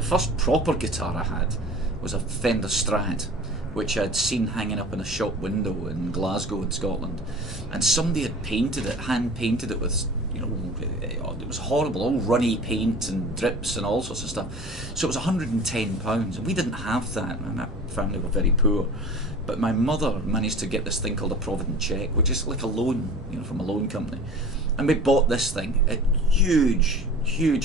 The first proper guitar I had was a Fender Strat, which I'd seen hanging up in a shop window in Glasgow in Scotland, and somebody had painted it, hand painted it with, you know, it was horrible, all runny paint and drips and all sorts of stuff. So it was £110, and we didn't have that, and my family were very poor. But my mother managed to get this thing called a Provident check, which is like a loan, you know, from a loan company. And we bought this thing at huge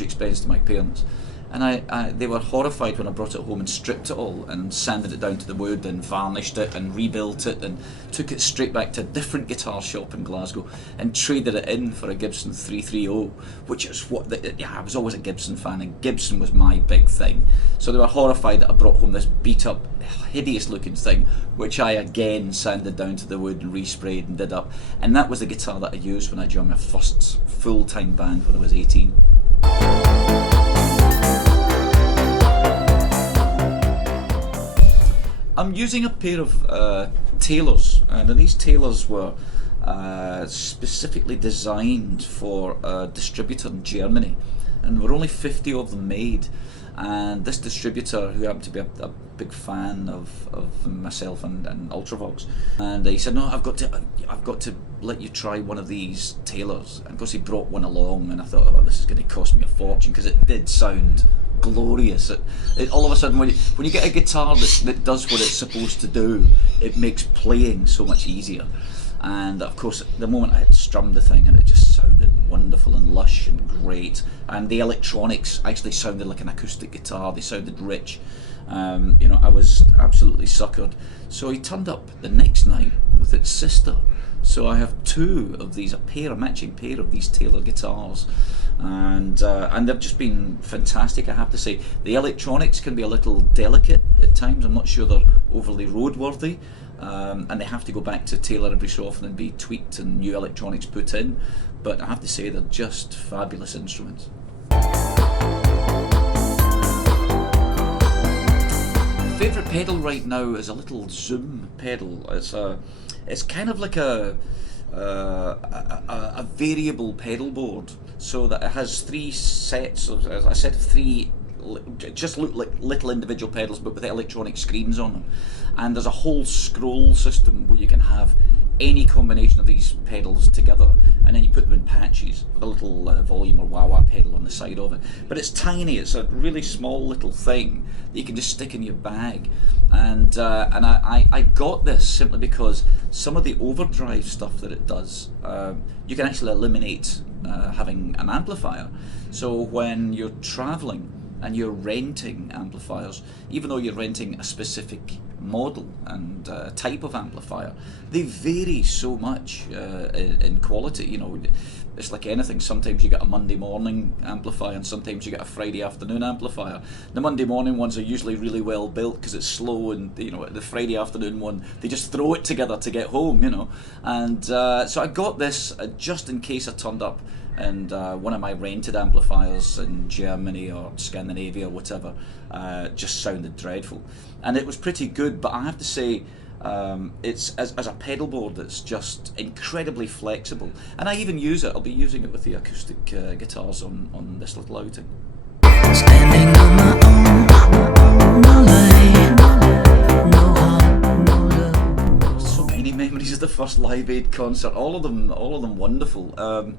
expense to my parents. And they were horrified when I brought it home and stripped it all and sanded it down to the wood and varnished it and rebuilt it and took it straight back to a different guitar shop in Glasgow and traded it in for a Gibson 330, which is what, I was always a Gibson fan, and Gibson was my big thing. So they were horrified that I brought home this beat up, hideous looking thing, which I again sanded down to the wood and resprayed and did up. And that was the guitar that I used when I joined my first full-time band when I was 18. I'm using a pair of Taylors, and these Taylors were specifically designed for a distributor in Germany, and there were only 50 of them made. And this distributor, who happened to be a big fan of myself and Ultravox, and he said, no, I've got to let you try one of these Taylors. And of course he brought one along, and I thought, oh, this is going to cost me a fortune, because it did sound glorious. It all of a sudden, when you get a guitar that does what it's supposed to do, it makes playing so much easier. And of course, the moment I had strummed the thing, and it just sounded wonderful and lush and great. And the electronics actually sounded like an acoustic guitar. They sounded rich. You know, I was absolutely suckered. So he turned up the next night with its sister. So I have two of these, a matching pair of these Taylor guitars. And they've just been fantastic, I have to say. The electronics can be a little delicate at times. I'm not sure they're overly roadworthy. And they have to go back to Taylor every so often and be tweaked and new electronics put in, but I have to say they're just fabulous instruments. Favourite pedal right now is a little Zoom pedal. It's kind of like a variable pedal board, so that it has three sets of, as I said, three just look like little individual pedals but with electronic screens on them, and there's a whole scroll system where you can have any combination of these pedals together, and then you put them in patches with a little volume or wah-wah pedal on the side of it. But it's tiny, it's a really small little thing that you can just stick in your bag, and I got this simply because some of the overdrive stuff that it does, you can actually eliminate having an amplifier. So when you're traveling and you're renting amplifiers, even though you're renting a specific model and type of amplifier, they vary so much in quality. You know, it's like anything. Sometimes you get a Monday morning amplifier, and sometimes you get a Friday afternoon amplifier. The Monday morning ones are usually really well built because it's slow, and you know, the Friday afternoon one, they just throw it together to get home, you know. And so I got this just in case I turned up and one of my rented amplifiers in Germany or Scandinavia or whatever just sounded dreadful. And it was pretty good, but I have to say, it's as a pedal board, it's just incredibly flexible. And I even use it, I'll be using it with the acoustic guitars on this little outing. Standing on my own, no light, no heart, no love. So many memories of the first Live Aid concert, all of them wonderful.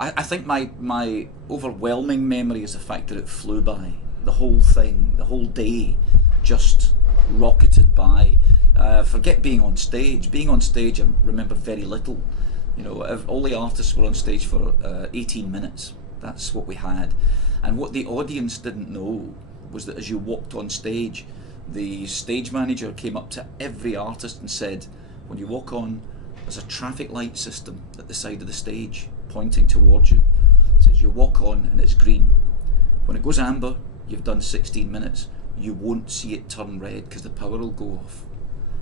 I think my overwhelming memory is the fact that it flew by. The whole thing, the whole day just rocketed by. Forget being on stage. Being on stage, I remember very little. You know, all the artists were on stage for 18 minutes. That's what we had. And what the audience didn't know was that as you walked on stage, the stage manager came up to every artist and said, when you walk on, there's a traffic light system at the side of the stage pointing towards you. It says you walk on and it's green. When it goes amber, you've done 16 minutes. You won't see it turn red because the power will go off.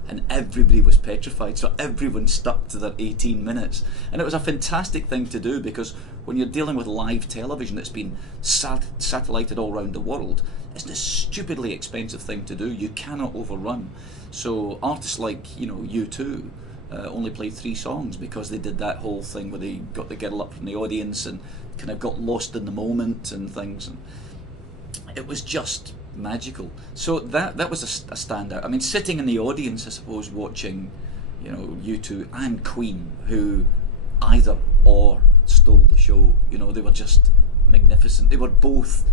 And everybody was petrified, so everyone stuck to their 18 minutes. And it was a fantastic thing to do, because when you're dealing with live television that's been satellited all around the world, it's a stupidly expensive thing to do. You cannot overrun. So artists like, you know, U2 only played 3 songs because they did that whole thing where they got the girl up from the audience and kind of got lost in the moment and things. And it was just magical. So that was a standout. I mean, sitting in the audience, I suppose, watching, you know, U2 and Queen, who either or stole the show. You know, they were just magnificent. They were both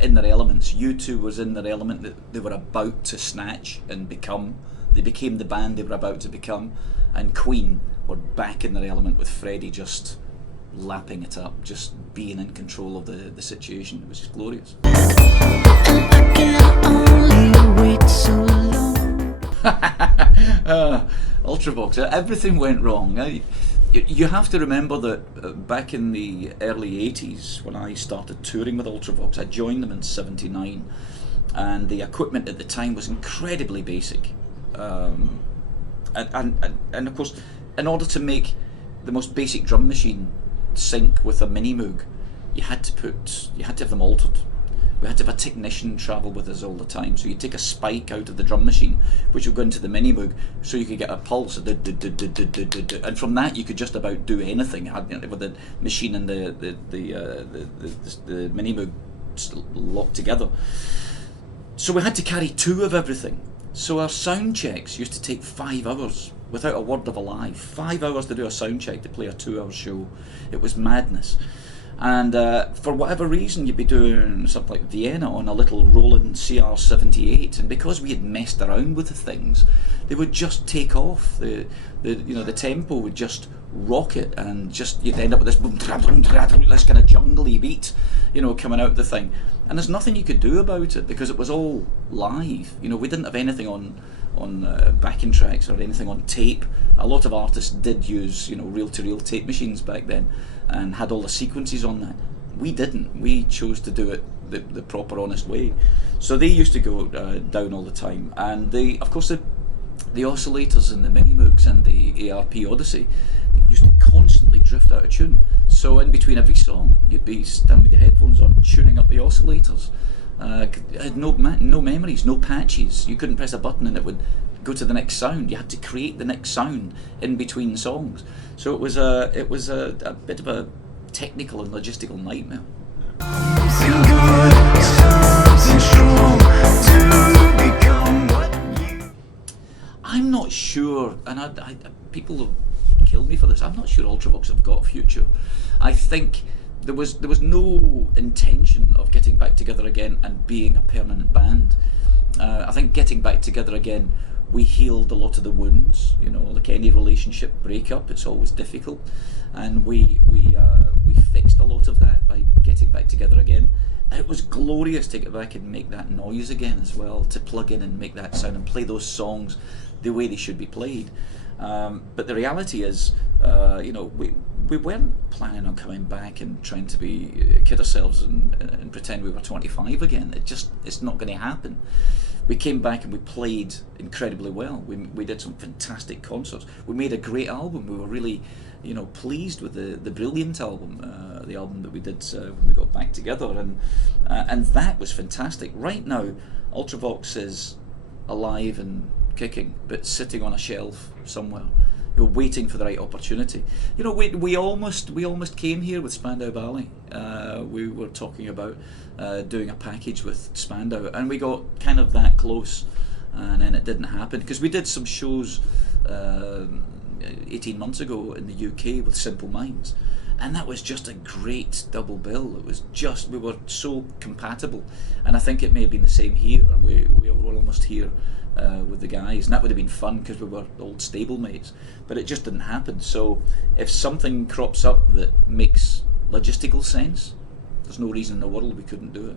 in their elements. U2 was in their element that they were about to snatch and become. They became the band they were about to become. And Queen were back in their element with Freddie just lapping it up, just being in control of the situation. It was just glorious. Ultravox, everything went wrong. You have to remember that back in the early 80s, when I started touring with Ultravox, I joined them in '79, and the equipment at the time was incredibly basic. And of course, in order to make the most basic drum machine sync with a mini Moog, you had to have them altered. We had to have a technician travel with us all the time. So you take a spike out of the drum machine, which would go into the mini Moog, so you could get a pulse, and from that you could just about do anything with the machine and the mini Moog locked together. So we had to carry 2 of everything. So our sound checks used to take 5 hours without a word of a lie. 5 hours to do a sound check to play a 2-hour show. It was madness. And for whatever reason, you'd be doing something like Vienna on a little Roland CR78, and because we had messed around with the things, they would just take off. The tempo would just rocket, and just you'd end up with this boom, this kind of jungly beat, coming out the thing. And there's nothing you could do about it because it was all live. We didn't have anything on backing tracks or anything on tape. A lot of artists did use reel-to-reel tape machines back then and had all the sequences on that. We didn't. We chose to do it the proper, honest way. So they used to go down all the time, and of course the oscillators in the Mini Moogs and the ARP Odyssey used to constantly drift out of tune. So in between every song, you'd be standing with your headphones on, tuning up the oscillators. It had no memories, no patches. You couldn't press a button and it would go to the next sound. You had to create the next sound in between songs. So it was a bit of a technical and logistical nightmare. I'm not sure, and people will kill me for this. I'm not sure Ultravox have got a future. I think there was no intention of getting back together again and being a permanent band. I think getting back together again, we healed a lot of the wounds. Like any relationship breakup, it's always difficult, and we fixed a lot of that by getting back together again. And it was glorious to get back and make that noise again as well, to plug in and make that sound and play those songs the way they should be played. But the reality is, we weren't planning on coming back and trying to kid ourselves and pretend we were 25 again. It's not going to happen. We came back and we played incredibly well. We did some fantastic concerts. We made a great album. We were really, pleased with the Brilliant album, the album that we did when we got back together, and that was fantastic. Right now, Ultravox is alive and kicking, but sitting on a shelf somewhere, waiting for the right opportunity. We almost came here with Spandau Ballet. We were talking about doing a package with Spandau, and we got kind of that close, and then it didn't happen because we did some shows 18 months ago in the UK with Simple Minds, and that was just a great double bill. It was just, we were so compatible, and I think it may have been the same here. We were almost here with the guys, and that would have been fun because we were old stablemates, but it just didn't happen. So if something crops up that makes logistical sense, there's no reason in the world we couldn't do it.